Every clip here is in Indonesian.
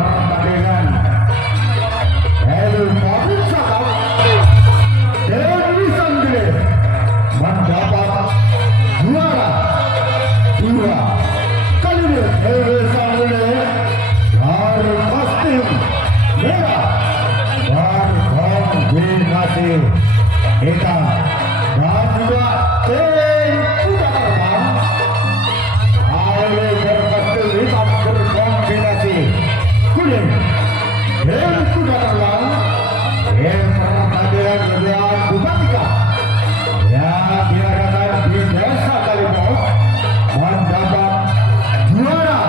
pertandingan Helu Pabrik Sakap Dewi Sandile mendapat juara dua. Kali ini Dewi Sandile dari kostum merah berkombinasi hitam dan juga tim kuda terbang oleh berkostum hitam berkombinasi kuning. Tim kuda terbang yang pertandingan gelar Bukatika yang diadakan di Desa Kalimos mendapat juara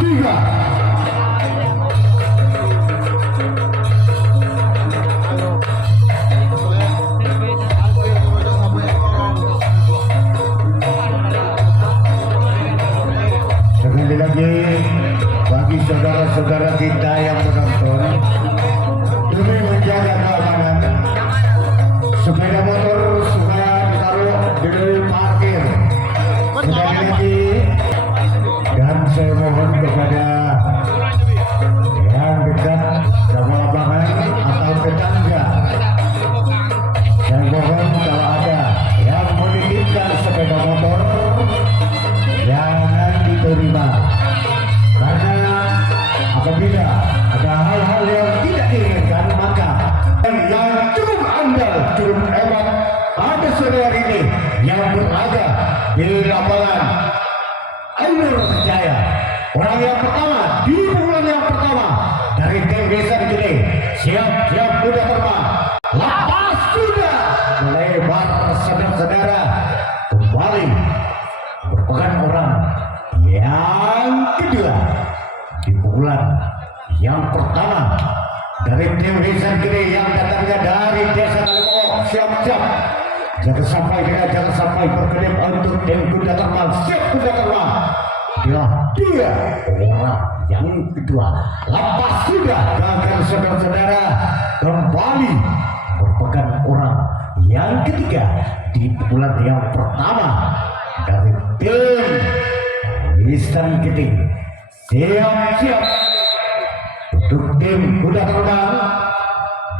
tiga. Sekali lagi bagi saudara-saudara kita yang menonton, demi menjaga keamanan sepeda motor supaya ditaruh di parkir. Sekali lagi, dan saya mohon kepada yang dekat sama lapangan atau tetangga, saya mohon kalau ada yang menitipkan sepeda motor jangan diterima, karena apabila ada hal-hal yang tidak diinginkan maka yang cukup andal, cukup hebat pada sore hari ini yang berada di lapangan Ainur Jaya, orang yang pertama di bulan yang pertama dari tim Desa Gede, siap-siap kuda terbang, lepas sudah melebar saudara-saudara, kembali merupakan orang yang kedua di pukulan yang pertama dari tim Desa Gede yang datangnya dari Desa Kalimos. Siap-siap, jangan sampai berkedip untuk tim kuda terbang. Siap kuda terbang, dia orang yang kedua, lepas sudah gagal saudara-saudara, kembali merupakan orang yang ketiga di pukulan yang pertama dari tim Desa Gede. Siap-siap untuk tim kuda terbang,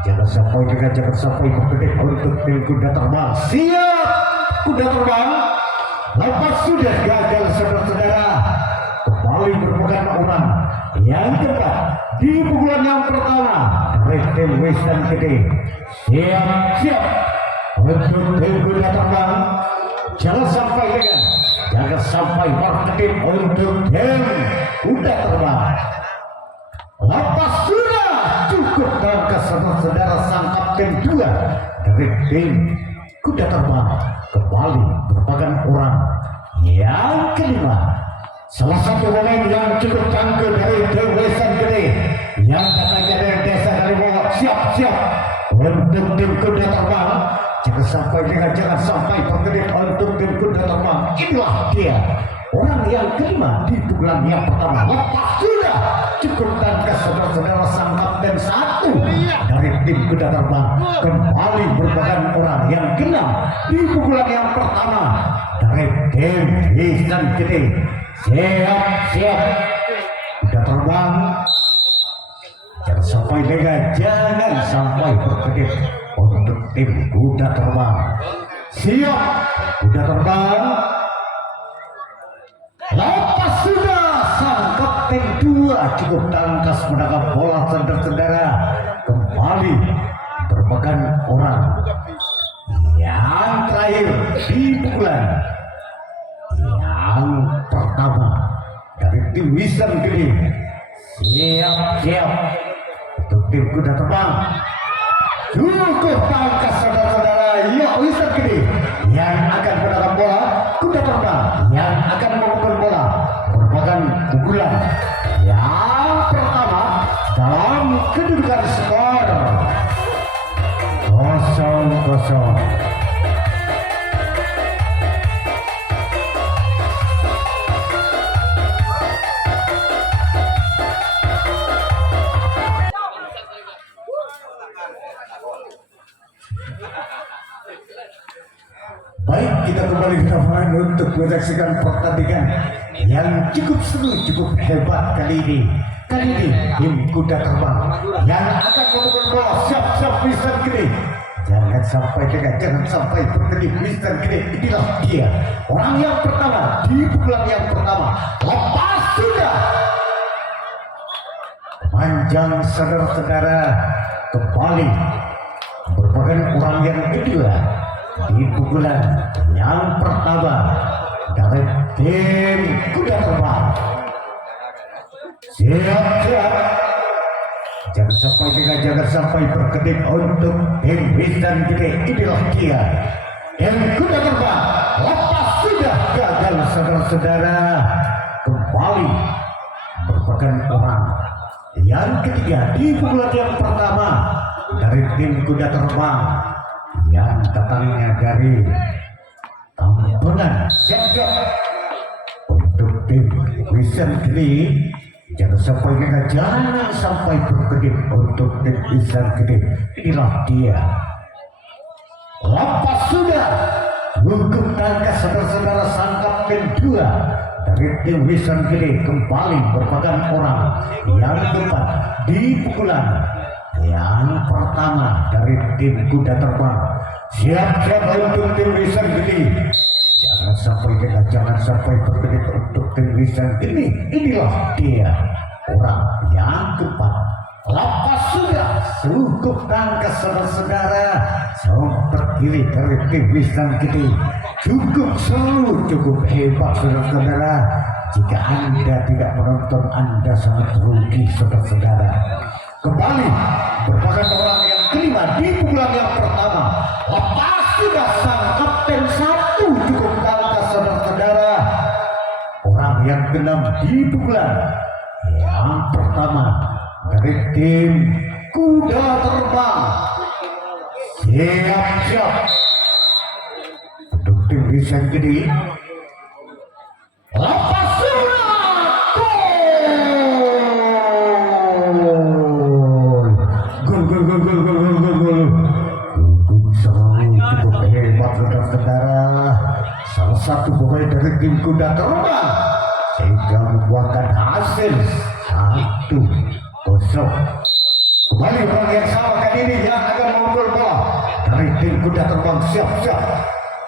jangan sampai berkedip untuk tim kuda terbang. Siap kuda terbang, lepas sudah gagal saudara-saudara, kembali merupakan orang yang keempat di pukulan yang pertama dari tim Desa Gede. Siap-siap untuk tim kuda terbang, jangan sampai berkedip untuk tim kuda terbang. Lepas sudah cukup bangga saudara sang kapten dua dari tim kuda terbang, kembali merupakan orang yang kelima. Salah satu pemain yang cukup tangguh dari tim Desa Gede yang datangnya dari Desa Kalimos. Siap-siap untuk tim kuda terbang, jangan sampai berkedip untuk tim kuda terbang. Inilah dia orang yang kelima di pukulan yang pertama. Lepas sudah cukup tangga saudara-saudara sang kapten satu dari tim kuda terbang, kembali merupakan orang yang keenam di pukulan yang pertama dari tim Desa Gede. Siap-siap kuda terbang, jangan sampai berkedip untuk tim kuda terbang. Siap kuda terbang, lepas sudah sang kapten dua cukup tangkas menangkap bola saudara-saudara, kembali merupakan orang yang terakhir di pukulan yang pertama dari tim Desa Gede. Siap-siap untuk tim kuda terbang, cukup tangkas saudara-saudara. Ya, Desa Gede yang akan menangkap bola, kuda terbang yang akan memukul bola, merupakan pukulan yang pertama dalam kedudukan skor 0-0. Baik, kita kembali ke lapangan untuk menyaksikan pertandingan yang cukup seru, cukup hebat kali ini Kali ini tim kuda terbang yang akan memukul bola. Siap-siap Mister Gede. Jangan sampai berkedip Mister Gede. Inilah dia orang yang pertama di pukulan yang pertama. Lepas sudah. Panjang saudara-saudara kembali merupakan orang yang kedua di pukulan yang pertama dari tim kuda terbang. Siap-siap. Jangan sampai berkedip untuk tim Mister Gede. Inilah dia tim kuda terbang. Lepas sudah gagal saudara-saudara. Kembali merupakan orang yang ketiga di pukulan yang pertama dari tim kuda terbang yang datangnya dari Tampungan. Siap-siap untuk tim Mister Gede. Jangan sampai berkedip untuk tim Mister Gede. Inilah dia. Lepas sudah. Hukum tangkas saudara-saudara sangkap kedua dari tim Mister Gede kembali merupakan orang yang keempat di pukulan yang pertama dari tim kuda terbang. Siap-siap untuk tim Mister Gede. Jangan sampai berkedip untuk tim Mister Gede. Inilah dia orang yang keempat. Lepas sudah. Cukup tangkas saudara-saudara. Terpilih dari tim Mister Gede. Cukup seru, cukup hebat saudara-saudara. Jika Anda tidak menonton, Anda sangat rugi saudara-saudara. Kembali merupakan orang yang kelima di pukulan yang pertama. Lepas sudah sang kapten satu. Cukup tangkas saudara-saudara. Orang yang keenam di pukulan yang pertama dari tim kuda terbang. Siap-siap untuk tim Mister Gede. Lepas sudah. Gol. Cukup hebat saudara-saudara. Salah satu pemain dari tim kuda terbang sehingga membuahkan hasil 1-0. Kembali orang yang sama kali ini yang akan memukul bola dari tim kuda terbang. Siap-siap.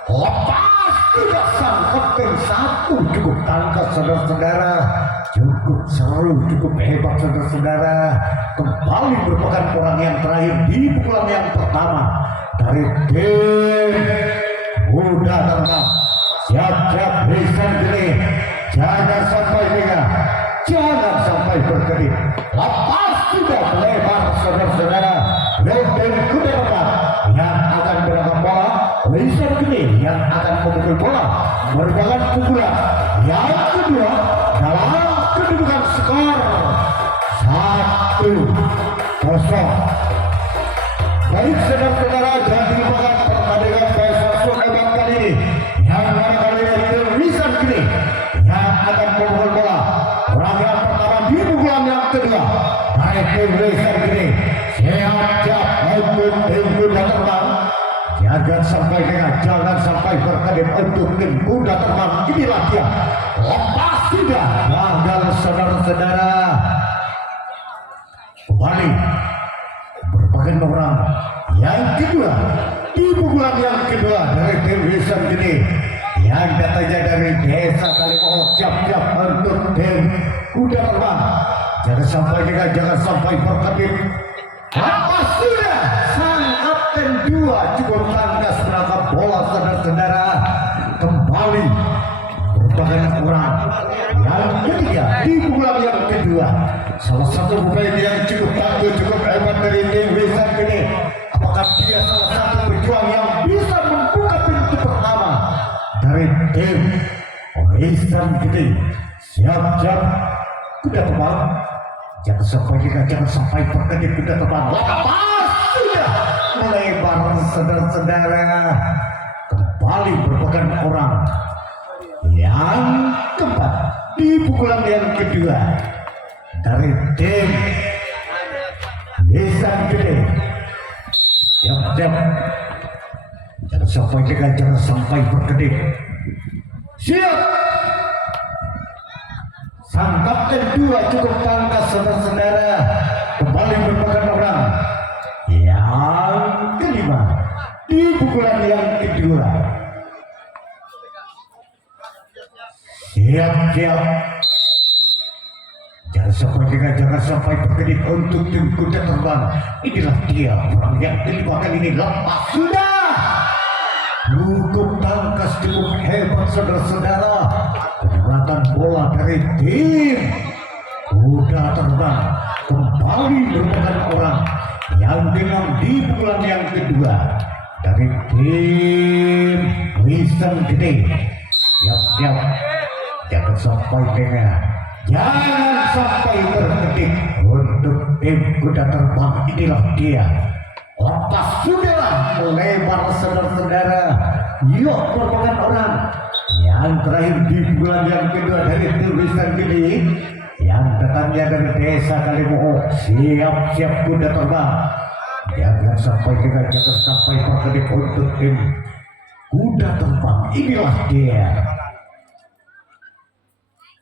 Lepas sudah sang kapten satu. Cukup tangkas saudara-saudara. Cukup seru, cukup hebat saudara-saudara. Kembali merupakan orang yang terakhir di pukulan yang pertama dari tim kuda terbang. Siap-siap Mister Gede. Jangan sampai dengar. Jangan sampai berkedip. Lepas sudah melebar saudara-saudara. Tim kuda terbang yang akan berangkat bola. Mister Gede yang akan memukul bola. Merupakan pukulan yang kedua dalam kedudukan skor 1-0. Baik saudara-saudara, jangan dilupakan pertandingan PSSU hebat kali ini. Yang mana kali ini tim Mister Gede yang akan memukul bola. Orang yang pertama di pukulan yang kedua dari tim Mister Gede. Siap-siap untuk tim kuda terbang. Jangan sampai berkedip untuk tim kuda terbang. Inilah dia. Lepas sudah gagal saudara-saudara. Kembali merupakan orang yang kedua di pukulan yang kedua dari tim Mister Gede yang datangnya dari desa Kalimoho. Siap-siap untuk tim kuda terbang. Jangan sampai berkedip. Lepas sudah sang kapten dua cukup tangkas menangkap bola saudara-saudara. Kembali merupakan orang yang ketiga di pukulan yang kedua. Salah satu pemain yang cukup tangguh, cukup hebat dari tim Mister Gede. Apakah dia salah satu pejuang yang bisa membuka pintu pertama dari tim Mister Gede? Siap-siap kuda terbang. Jangan sampai berkedip kuda terbang. Lepas sudah melebar saudara-saudara. Kembali merupakan orang yang keempat di pukulan yang kedua dari tim Mister Gede. Siap-siap. Jangan sampai berkedip. Siap. Sang kapten dua cukup tangkas saudara jangan sampai berkedip untuk tim kuda terbang. Inilah dia orang yang kelima kali ini lepas sudah. Cukup tangkas cukup hebat saudara-saudara. Penyerangan bola dari tim kuda terbang kembali merupakan orang yang dengan di bulan yang kedua dari tim Wisam Gede. Siap, jangan sampai berkedip untuk tim kuda terbang. Inilah dia lepas sudah melebar saudara-saudara. Yuk merupakan orang yang terakhir di bulan yang kedua dari tim Wisam Gede yang datangnya dari desa Kalimoo. Siap kuda terbang. Jangan sampai berkedip untuk tim kuda terbang. Inilah dia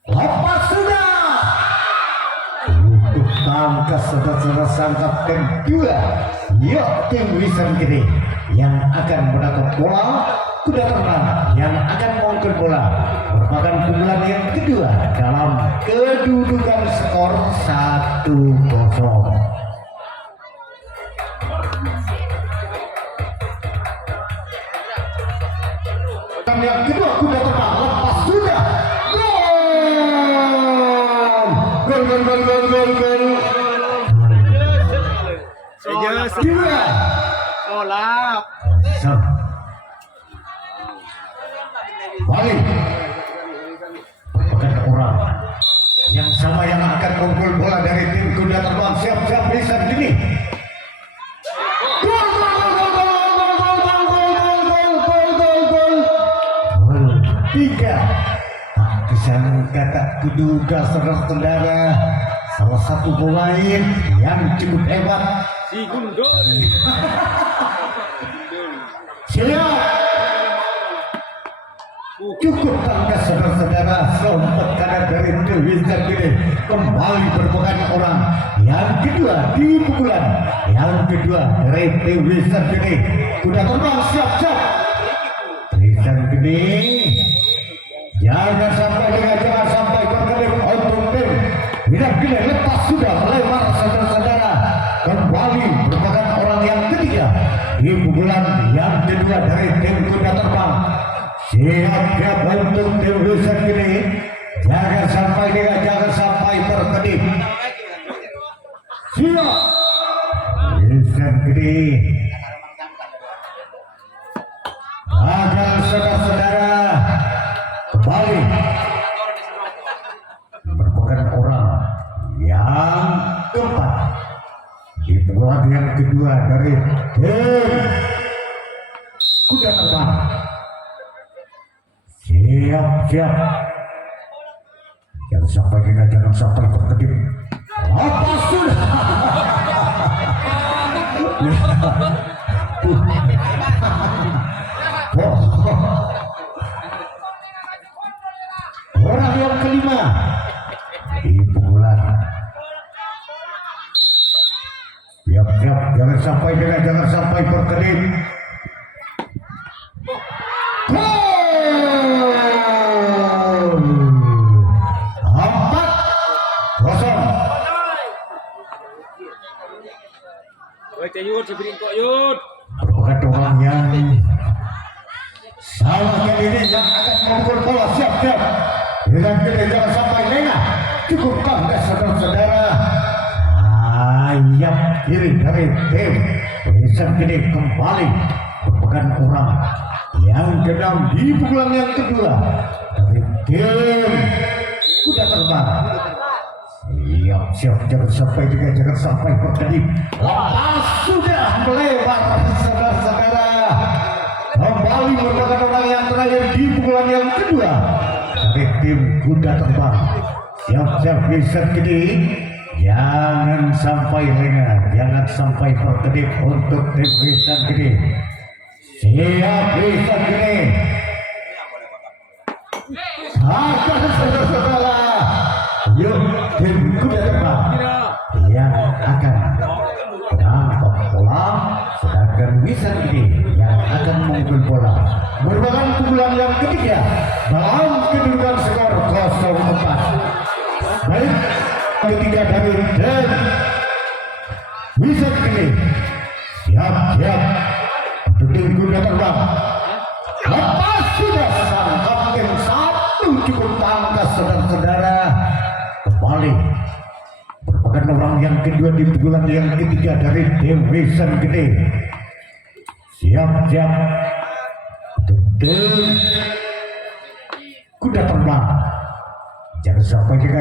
lepas sudah untuk tangkas saudara-saudara sangkap tim dua. Yuk tim Wisam Gede yang akan mendapat bola, kuda terbang yang akan mengangkut bola. Merupakan pukulan yang kedua dalam kedudukan skor 1-0. Yang kedua kuda terbang lepas sudah. Gol. Dua. Olap. Balik. Bukan orang yang sama yang akan menggol bola dari tim kuda terbang. Siap Wisam Gede. Tiga. Disangka tak kuduga saudara-saudara, salah satu pemain yang cukup hebat Si Gundul. siap cukup tangkas saudara-saudara. Sompet kanan dari tim Wisam Gede kembali merupakan orang yang kedua di pukulan yang kedua dari tim Wisam Gede. Kuda terbang siap Wisam Gede. Jangan sampai berkedip untuk tim Wisam Gede. Lepas sudah melebar saudara-saudara. Kembali merupakan orang yang ketiga di pukulan yang kedua dari tim kuda terbang. Siap untuk tim Wisam Gede. Jangan sampai berkedip. Siap Wisam Gede. Agar saudara-saudara kembali merupakan orang yang keempat di pukulan yang kedua dari tim kuda terbang. Siap jangan sampai berkedip. Lepas sudah. Orang yang kelima di pukulan. Siap jangan sampai berkedip. Gol 4-0. Baca Yud, seberin kok Yud. Merupakan orang yang sama kali ini yang akan memukul bola. Siap Wisam Gede jangan sampai lengah. Cukup tangkas saudara-saudara. Ayam kiri dari tim Wisam Gede kembali merupakan orang yang keenam di pukulan yang kedua dari tim kuda terbang. Siap jangan sampai berkedip. Lepas sudah melebar saudara-saudara. Kembali merupakan orang yang terakhir di pukulan yang kedua dari tim kuda terbang. Siap Wisam Gede. Jangan sampai lengah, jangan sampai berkedip untuk tim Wisam Gede. Siap Wisam Gede. Saudara-saudara, yuk tim kuda terbang yang akan menangkap bola, sedangkan Wisam Gede yang akan memukul bola. Merupakan pukulan yang ketiga dalam kedudukan skor 0-4. Baik, ketiga dari Dan bisa kini siap tim kuda terbang lepas sudah sang kapten satu cukup tangkas saudara-saudara kembali merupakan orang yang kedua di bulan yang ketiga dari tim Wisan Gede siap untuk tim kuda terbang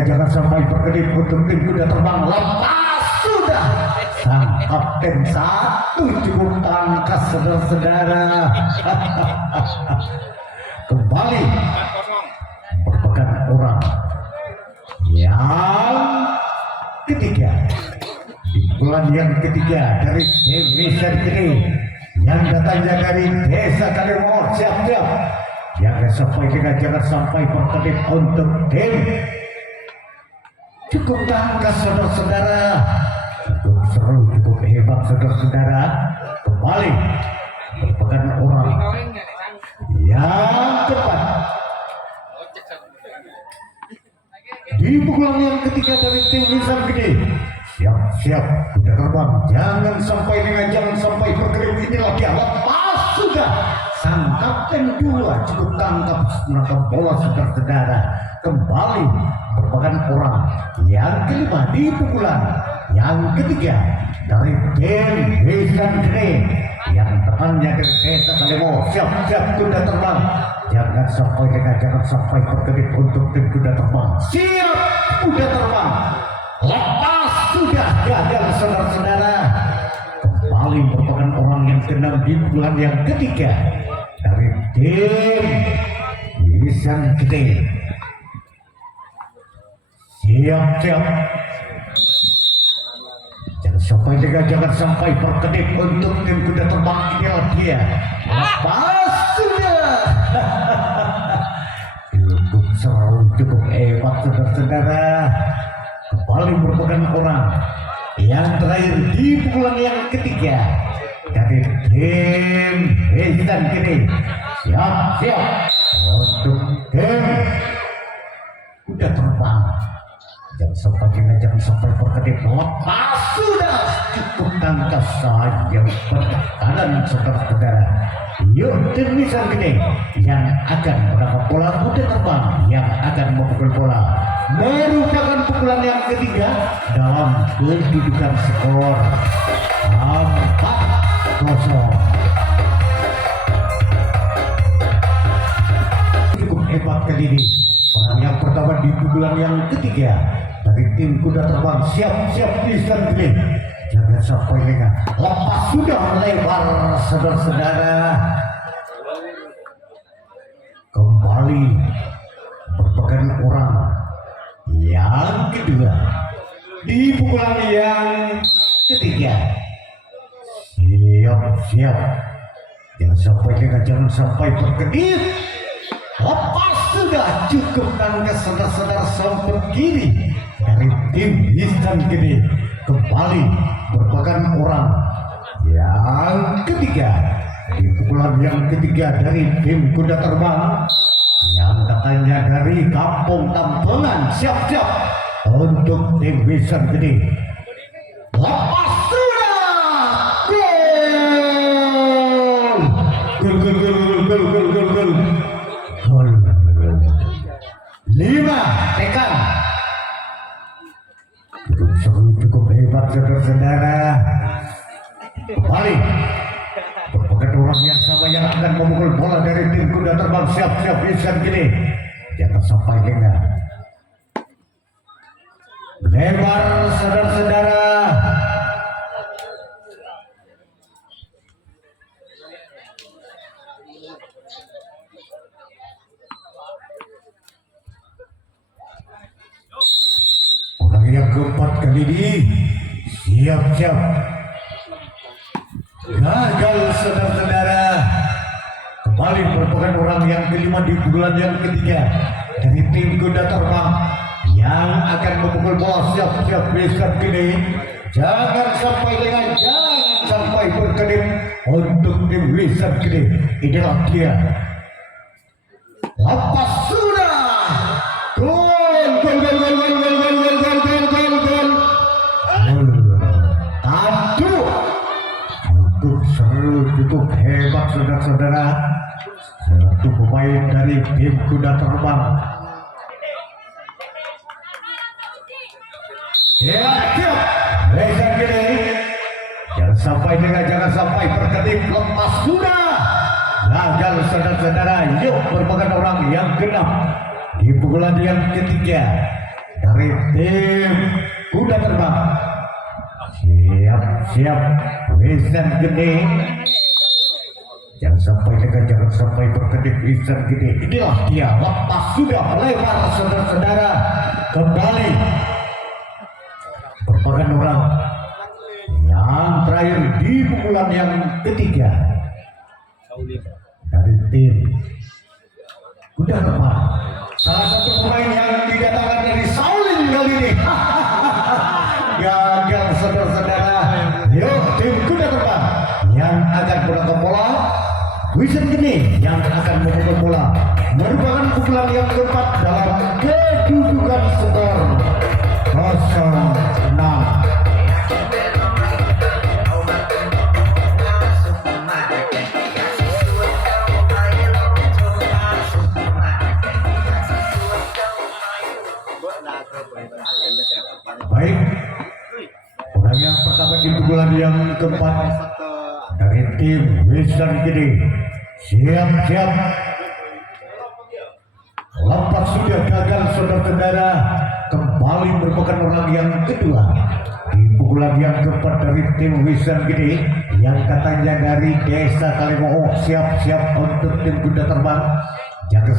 jangan sampai berkedip untuk tim kuda terbang lepas sudah sang kapten satu cukup tangkas saudara-saudara kembali merupakan orang yang ketiga di bulan yang ketiga dari tim Wisan Gede yang datangnya dari desa Kalimor siap jangan sampai berkedip untuk tim cukup tangkas saudara-saudara cukup seru cukup hebat saudara-saudara kembali merupakan orang yang tepat di pukulan yang ketiga dari tim Wisan Gede siap sudah terbang jangan sampai berkedip inilah dia lepas sudah sang kapten dua cukup tangkap menangkap bola saudara-saudara kembali merupakan orang yang kelima di pukulan yang ketiga dari tim Wisan Gede yang temannya dari desa Kalimor siap kuda terbang jangan sampai berkedip untuk tim kuda terbang siap kuda terbang lepas sudah gagal saudara-saudara kembali merupakan orang yang keenam di bulan yang ketiga dari tim Wisan Gede siap jangan sampai berkedip untuk tim kuda terbang inilah dia lepas sudah cukup hebat saudara-saudara kembali merupakan orang yang terakhir di pukulan yang ketiga dari tim Wisan Gede siap untuk tim kuda terbang jangan sampai berkedip lepas sudah cukup tangkas saja berkanan saudara-saudara yuk tim Wisan Gede yang akan menangkap bola kuda terbang yang akan memukul bola merupakan pukulan yang ketiga dalam kedudukan skor 4-0 cukup hebat kali ini orang yang pertama di pukulan yang ketiga dari tim kuda terbang siap Wisan Gede jangan sampai lengah lepas sudah melebar saudara-saudara kembali merupakan orang yang kedua di pukulan yang ketiga siap jangan sampai berkedip lepas sudah cukup tangkas saudara-saudara sampai kiri dari tim Wisan Gede kembali merupakan orang yang ketiga di pukulan yang ketiga dari tim kuda terbang yang datangnya dari Kampung Tampungan siap untuk tim Wisan Gede lepas sudah gol 5 tekan cukup hebat saudara-saudara kembali merupakan orang yang sama yang akan memukul bola dari tim kuda terbang siap Wisan Gede jangan sampai lengah lebar saudara-saudara orang yang keempat kali ini siap gagal saudara-saudara kembali merupakan orang yang kelima di bulan yang ketiga dari tim kuda terbang yang akan memukul bola siap Wisan Gede jangan sampai lengah jangan sampai berkedip untuk tim Wisan Gede inilah dia lepas sudah gol saudara-saudara, satu pemain dari tim kuda terbang. Ya, siap. Reza gini. Jangan sampai berkedip lepas sudah. Gagal saudara-saudara. Yuk merupakan orang yang genap di pukulan yang ketiga dari tim kuda terbang. Siap. Wisan gede. Jangan sampai berkedip Wisan gede. Inilah dia, lepas sudah melebar saudara-saudara. Kembali merupakan orang yang terakhir di pukulan yang ketiga dari tim kuda terbang. Salah satu pemain yang didatangkan dari Shaolin kali ini. Gagal saudara-saudara. Yuk tim kuda terbang yang akan menangkap bola. Wisan gini yang akan memukul bola. Merupakan pukulan yang keempat dalam kedudukan skor 0-6. Baik, orang yang pertama di pukulan yang keempat dari tim Wisan Gede. Siap. Lepas sudah gagal saudara-saudara. Kembali merupakan orang yang kedua di pukulan yang keempat dari tim Wisan Gede yang katanya dari desa Kalimoho. Siap untuk tim kuda terbang. Jangan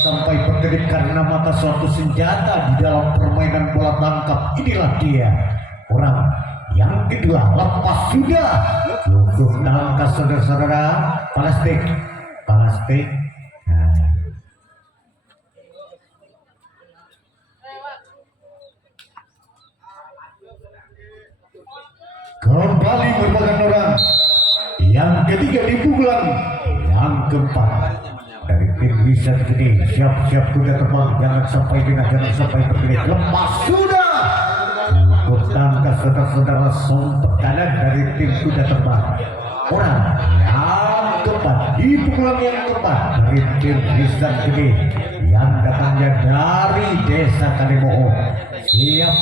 sampai berkedip karena mata suatu senjata di dalam permainan bola tangkap. Inilah dia orang yang kedua. Lepas sudah cukup tangkas saudara-saudara. Plastik. Kembali merupakan orang yang ketiga di pukulan yang keempat dari tim Wisan Gede. Siap kuda terbang. Jangan sampai berkedip. Lepas sudah cukup tangkas saudara-saudara. Sompet kanan dari tim kuda terbang. Orang yang keempat di pukulan yang keempat dari tim Wisan Gede yang datangnya dari desa Kalimoho. Siap.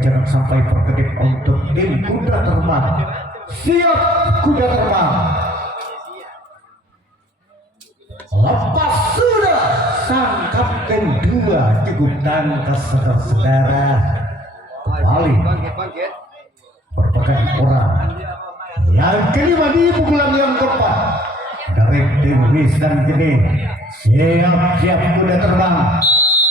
Jangan sampai berkedip untuk tim kuda terbang. Siap kuda terbang. Lepas sudah sang kapten 2 cukup tangkas saudara. Kembali merupakan orang yang kelima di pukulan yang keempat dari tim Wisan Gede. Siap kuda terbang.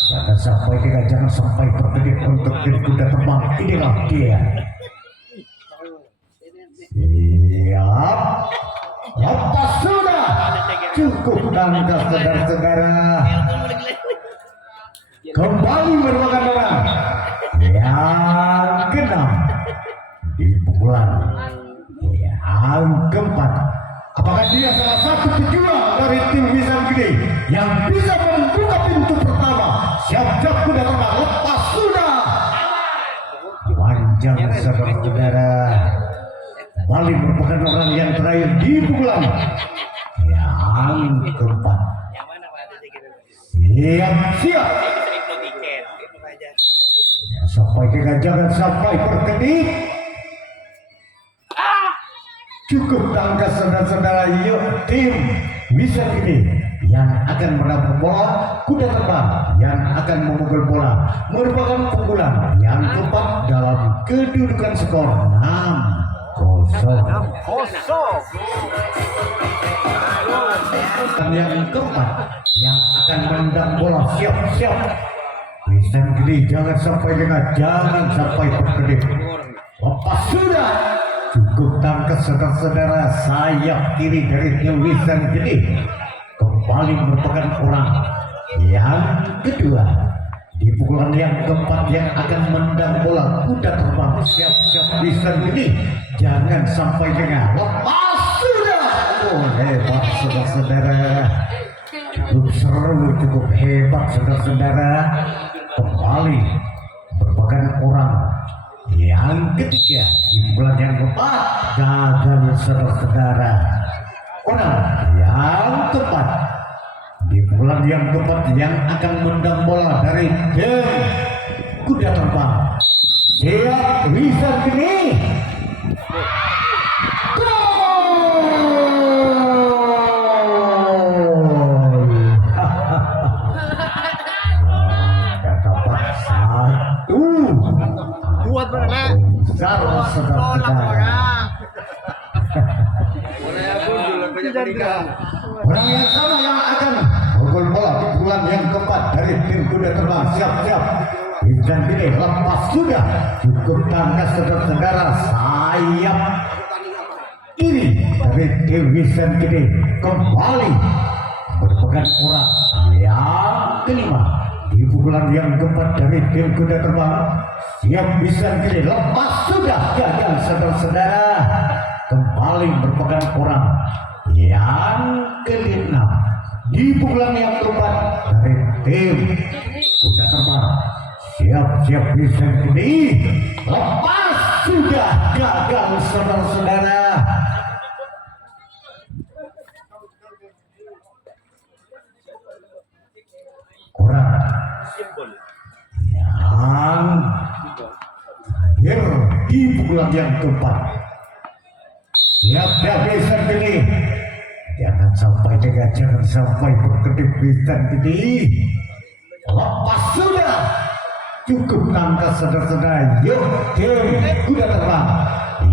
Jangan sampai berkedip untuk tim kuda terbang. Inilah dia. Siap. Lepas sudah cukup tangkas saudara-saudara. Kembali merupakan orang yang keenam di pukulan yang keempat. Apakah dia salah satu pejuang dari tim Wisan Gede yang bisa membuka pintu pertama? Siap kuda terbang. Lepas sudah panjang saudara-saudara. Kembali merupakan orang yang terakhir di pukulan yang keempat. Siap. Jangan sampai berkedip. Cukup tangkas saudara-saudara. Yuk tim Wisan Gede yang akan menabrak bola. Kuda terbang yang akan memukul bola. Merupakan pukulan yang keempat dalam kedudukan skor 6-0. Dan yang keempat yang akan menendang bola. Siap. Wisan Gede jangan sampai berkedip. Lepas sudah cukup tangkas saudara-saudara. Sayap kiri dari tim Wisan Gede kembali merupakan orang yang kedua di pukulan yang keempat yang akan menendang bola. Kuda terbang. Siap Wisan Gede jangan sampai lengah. Lepas sudah. Hebat saudara-saudara. Cukup seru, cukup hebat saudara-saudara. Kembali merupakan orang yang ketiga di bulan yang keempat gagal saudara-saudara. Orang yang tepat di bulan yang tepat yang akan mendang bola dari tim kuda terbang. Siap bisa kini. Buat benar. Saudara-saudara. Orang yang sama yang akan pukul bola di bulan yang keempat dari tim kuda terbang. Siap-siap. Dan ini lepas sudah. Cukup tangkas saudara-saudara. Sayap ini dari tim Wisan Gede kembali merupakan orang yang kelima di pukulan yang keempat dari tim kuda terbang. Siap Wisan Gede lepas sudah gagal saudara-saudara. Kembali merupakan orang yang kelima di pukulan yang keempat dari tim kuda terbang. Siap-siap bisa gede lepas sudah gagal saudara-saudara. Orang yang di pukulan yang keempat. Siap-siap bisa gede. Jangan sampai berkedip bisa gede. Lepas sudah. Cukup tangkas saudara-saudara. Yuk tim kuda terbang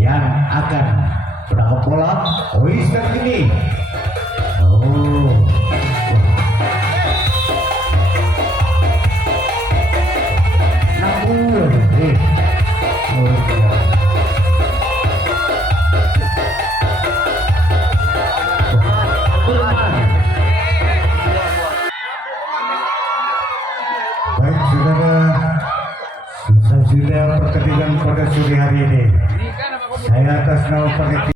yang akan berangkat bola. Wisan ini. Baik saudara, sudah pertandingan pada sore hari ini. Saya atas nama panitia